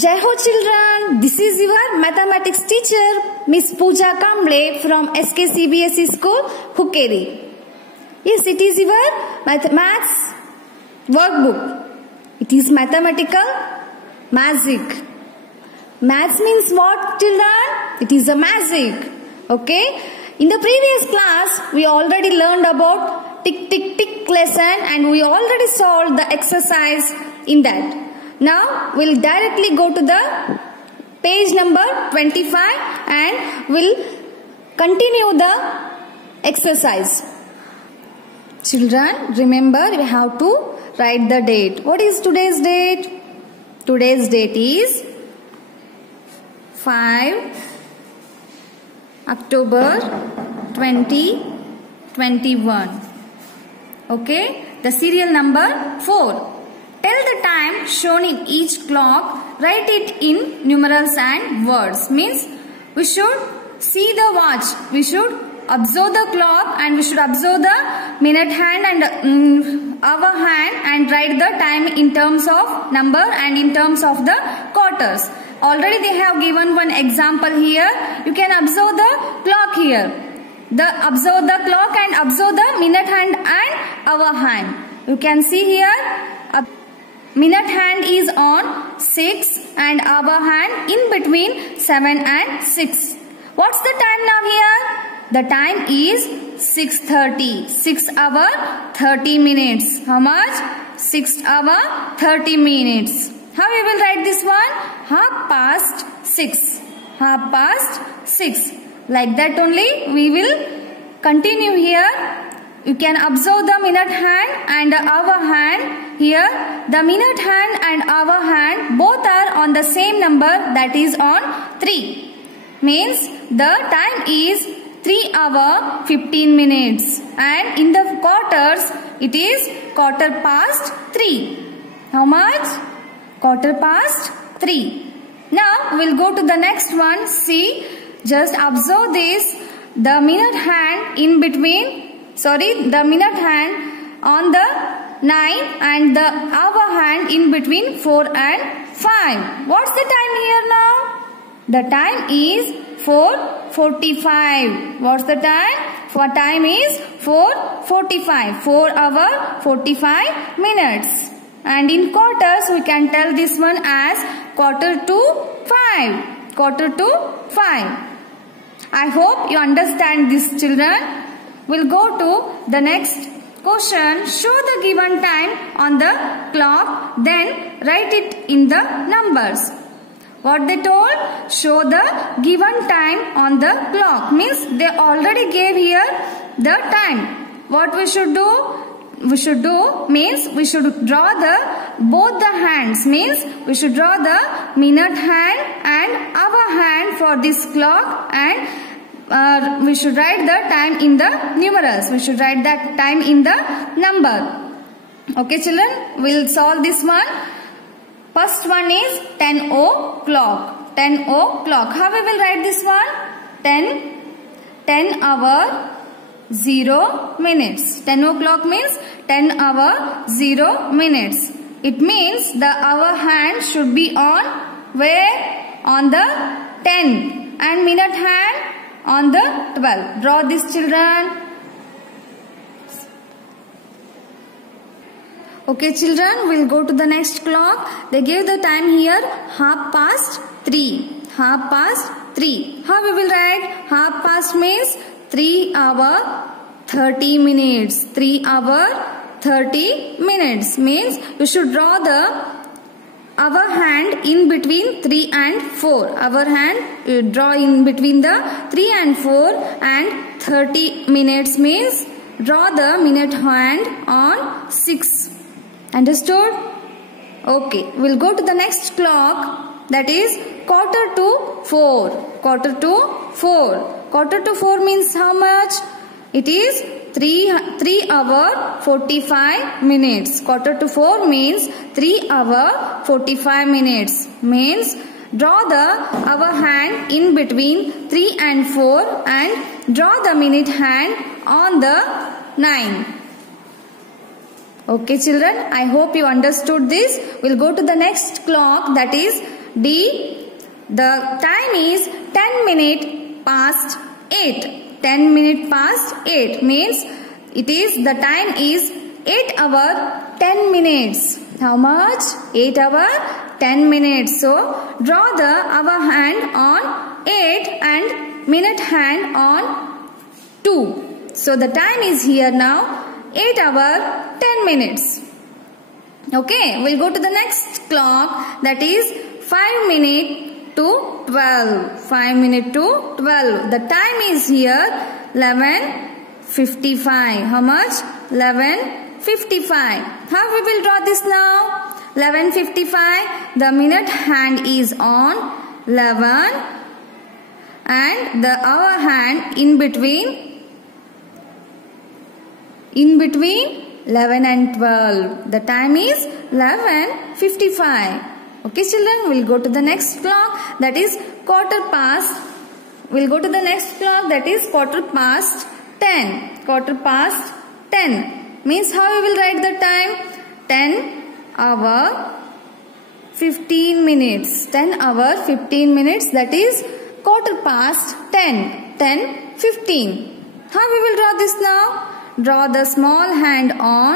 Jai Ho children, this is your mathematics teacher Miss Pooja Kamble from SK CBSE School, Hukeri. Yes, it is your maths workbook. It is mathematical magic. Maths means what children? It is a magic. Okay. In the previous class, we already learned about tick tick tick lesson and we already solved the exercise in that. Now we'll directly go to the page number 25 and we'll continue the exercise. Children, remember you have to write the date. What is today's date? Today's date is 5 October 2021. Okay, the serial number 4. Tell the time shown in each clock. Write it in numerals and words. Means we should see the watch. We should observe the clock and we should observe the minute hand and hour hand and write the time in terms of number and in terms of the quarters. Already they have given one example here. You can observe the clock here. Observe the clock and observe the minute hand and hour hand. You can see here. Minute hand is on 6 and hour hand in between 7 and 6. What's the time now here? The time is 6:30. 6 hour 30 minutes. How much? 6 hour 30 minutes. How we will write this one? 6:30. 6:30. Like that only we will continue here. You can observe the minute hand and the hour hand. Here the minute hand and hour hand both are on the same number, that is on 3. Means the time is 3 hour 15 minutes and in the quarters it is 3:15. How much? 3:15. Now we'll go to the next one. See, just observe this. The minute hand in between, the minute hand on the 9 and the hour hand in between 4 and 5. What's the time here now? The time is 4:45. What's the time? For time is 4:45. 4 hour 45 minutes. And in quarters we can tell this one as 4:45. 4:45. I hope you understand this, children. We'll go to the next question. Show the given time on the clock, then write it in the numbers. What they told? Show the given time on the clock. Means they already gave here the time. What we should do? We should draw the both the hands. Means we should draw the minute hand and hour hand for this clock and we should write the time in the numerals. We should write that time in the number. Okay children, we'll solve this one. First one is 10 o'clock. 10 o'clock. How we will write this one? 10 hour 0 minutes. 10 o'clock means 10 hour 0 minutes. It means the hour hand should be on where? On the 10 and minute hand on the 12. Draw this, children. Okay children, we'll go to the next clock. They gave the time here 3:30. 3:30. How we will write? 3:30 means 3 hour 30 minutes. 3 hour 30 minutes means you should draw the hour hand in between 3 and 4. Hour hand you draw in between the 3 and 4 and 30 minutes means draw the minute hand on 6. Understood? Okay. We'll go to the next clock, that is 4:45. 4:45. 4:45 means how much? It is 3 hour 45 minutes. 4:45 means 3 hour 45 minutes. Means draw the hour hand in between 3 and 4 and draw the minute hand on the 9. Okay children, I hope you understood this. We'll go to the next clock, that is D. The time is 10 minutes past 8. 10 minutes past 8 means it is the time is 8 hour 10 minutes. How much? 8 hour 10 minutes. So draw the hour hand on 8 and minute hand on 2. So the time is here now 8 hour 10 minutes. Okay, we'll go to the next clock, that is 5 minutes to 12. 5 minutes to 12. The time is here 11:55. How much? 11:55. How we will draw this now? 11:55. The minute hand is on 11 and the hour hand in between 11 and 12. The time is 11:55. Okay children, we'll go to the next clock, that is quarter past. We'll go to the next clock, that is quarter past 10. Quarter past 10 means how we will write the time? 10 hour 15 minutes. 10 hour 15 minutes, that is quarter past 10. 10:15. How we will draw this now? Draw the small hand on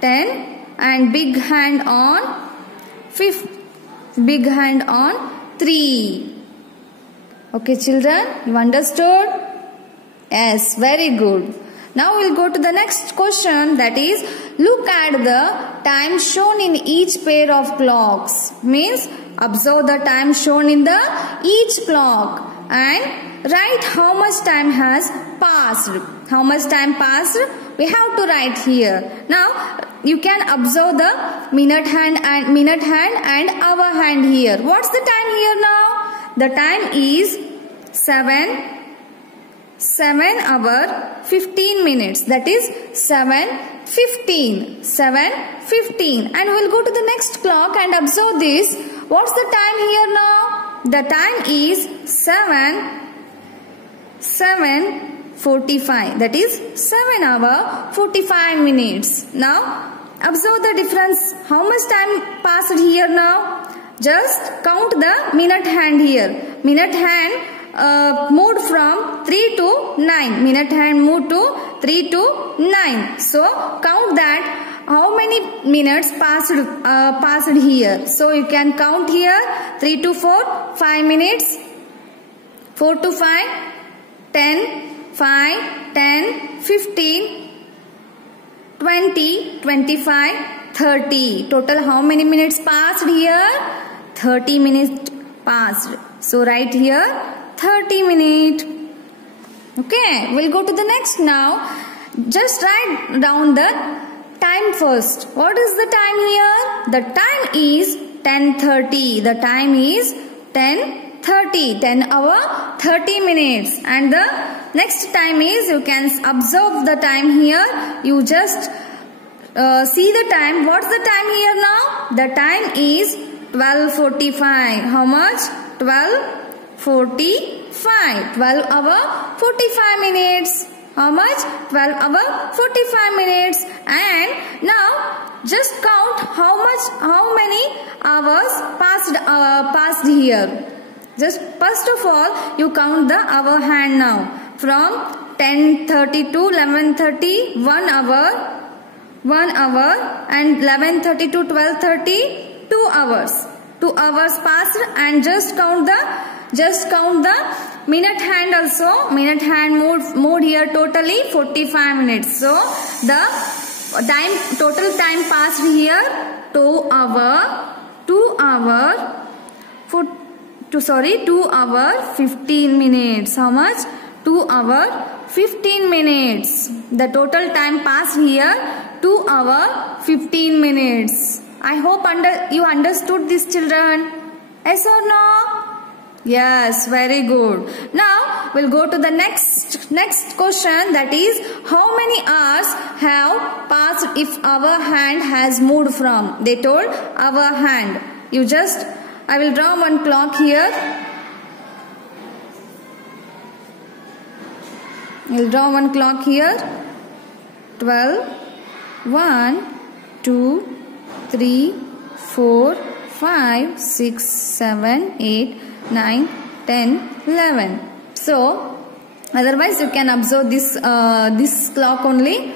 10 and big hand on 3. Okay children, you understood? Yes, very good. Now we'll go to the next question, that is look at the time shown in each pair of clocks. Means observe the time shown in the each clock and write how much time has passed. How much time passed? We have to write here. Now you can observe the minute hand and hour hand here. What's the time here now? The time is 7 hour 15 minutes. That is 7:15. 7:15. And we'll go to the next clock and observe this. What's the time here now? The time is 7:45. That is 7 hour 45 minutes. Now observe the difference. How much time passed here now? Just count the minute hand here. Minute hand moved from 3 to 9. Minute hand moved to 3 to 9. So count that how many minutes passed here. So you can count here 3 to 4, 5 minutes. 4 to 5, 10, 5, 10, 15, 20, 25, 30. Total how many minutes passed here? 30 minutes passed. So write here 30 minutes. Okay, we'll go to the next now. Just write down the time first. What is the time here? The time is 10:30. The time is 10:30. 10 hour 30 minutes. And the next time is, you can observe the time here. You just see the time. What's the time here now? The time is 12:45. How much? 12:45. 12 hour 45 minutes. How much? 12 hour 45 minutes. And now just count how many hours passed here. Just first of all, you count the hour hand now. From 10:30 to 11:30, 1 hour, and 11:30 to 12:30, 2 hours. 2 hours passed, and just count the minute hand also. Minute hand moved here totally 45 minutes. So the total time passed here 2 hour 15 minutes. How much? 2 hour 15 minutes. The total time passed here 2 hour 15 minutes. I hope you understood this, children. Yes or no? Yes, very good. Now we'll go to the next question, that is how many hours have passed if our hand has moved from? They told our hand. I will draw one clock here. We'll draw one clock here. 12, 1, 2, 3, 4, 5, 6, 7, 8, 9, 10, 11. So otherwise you can observe this clock only.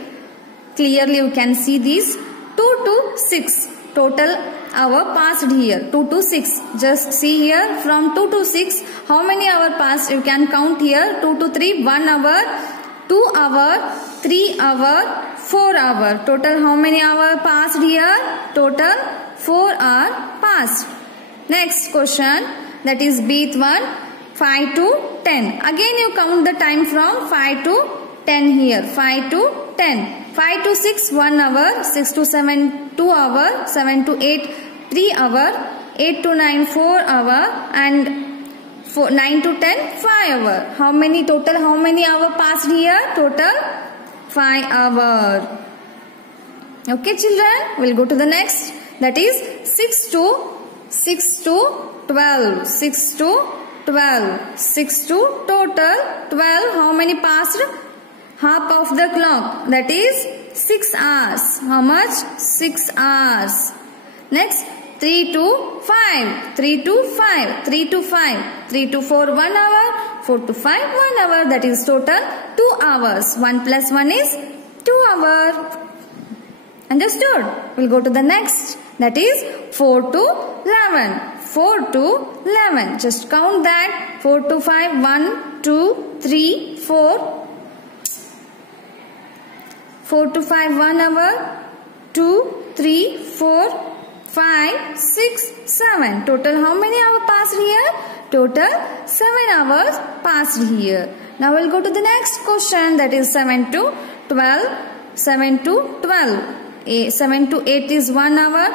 Clearly you can see these 2 to 6 total hour passed here. 2 to 6. Just see here from 2 to 6 how many hour passed. You can count here. 2 to 3 1 hour, 2 hour, 3 hour, 4 hour. Total how many hour passed here? Total 4 hour passed. Next question, that is Bth one, 5 to 10. Again you count the time from 5 to 10 here. 5 to 10. 5 to 6 1 hour, 6 to 7 2 hour, 7 to 8 3 hour, 8 to 9 4 hour, and 9 to 10 5 hour. How many hour passed here? Total 5 hour. Okay children, we'll go to the next. That is 6 to 12. 6 to 12. 6 to total 12. How many passed? Half of the clock. That is 6 hours. How much? 6 hours. Next 3 to 5. 3 to 5. 3 to 5. 3 to 4 1 hour. 4 to 5 1 hour. That is total 2 hours. 1 plus 1 is 2 hours. Understood? We'll go to the next. That is 4 to 11. 4 to 11. Just count that. 4 to 5. 1, 2, 3, 4. 4 to 5 1 hour. 2, 3, 4, 5, 6, 7. Total how many hours passed here? Total 7 hours passed here. Now we'll go to the next question. That is 7 to 12. 7 to 12. 7 to 8 is 1 hour.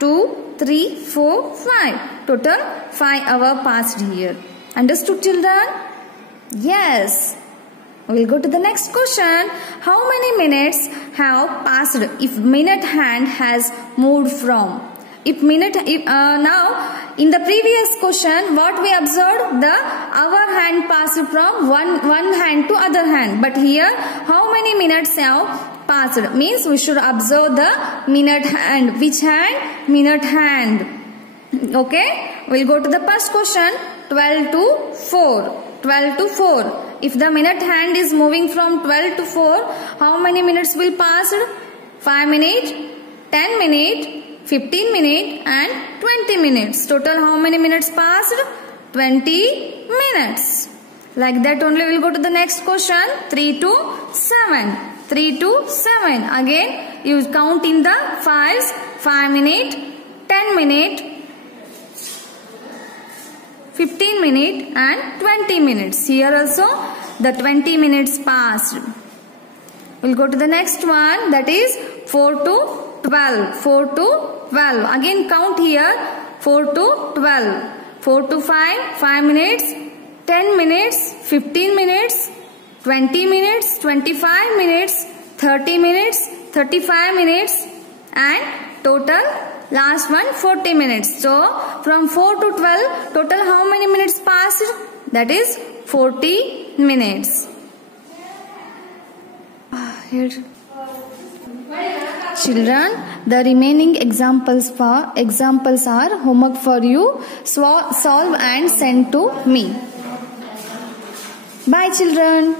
2, 3, 4, 5. Total 5 hours passed here. Understood children? Yes. We'll go to the next question. How many minutes have passed if minute hand has moved from? Now in the previous question what we observed, the hour hand passed from one hand to other hand. But here how many minutes have passed? Means we should observe the minute hand. Which hand? Minute hand. Okay. We'll go to the first question. 12 to 4. 12 to 4. If the minute hand is moving from 12 to 4, how many minutes will pass? 5 minutes, 10 minutes, 15 minutes and 20 minutes. Total how many minutes passed? 20 minutes. Like that only we will go to the next question. 3 to 7. 3 to 7. Again you count in the 5s. 5 minutes, 10 minutes, 15 minutes and 20 minutes. Here also the 20 minutes passed. We'll go to the next one. That is 4 to 12. 4 to 12. Again count here. 4 to 12. 4 to 5. 5 minutes. 10 minutes. 15 minutes. 20 minutes. 25 minutes. 30 minutes. 35 minutes. And total last one 40 minutes. So from 4 to 12 total how many minutes passed? That is 40 minutes. Children, the remaining examples are homework for you. Solve and send to me. Bye children.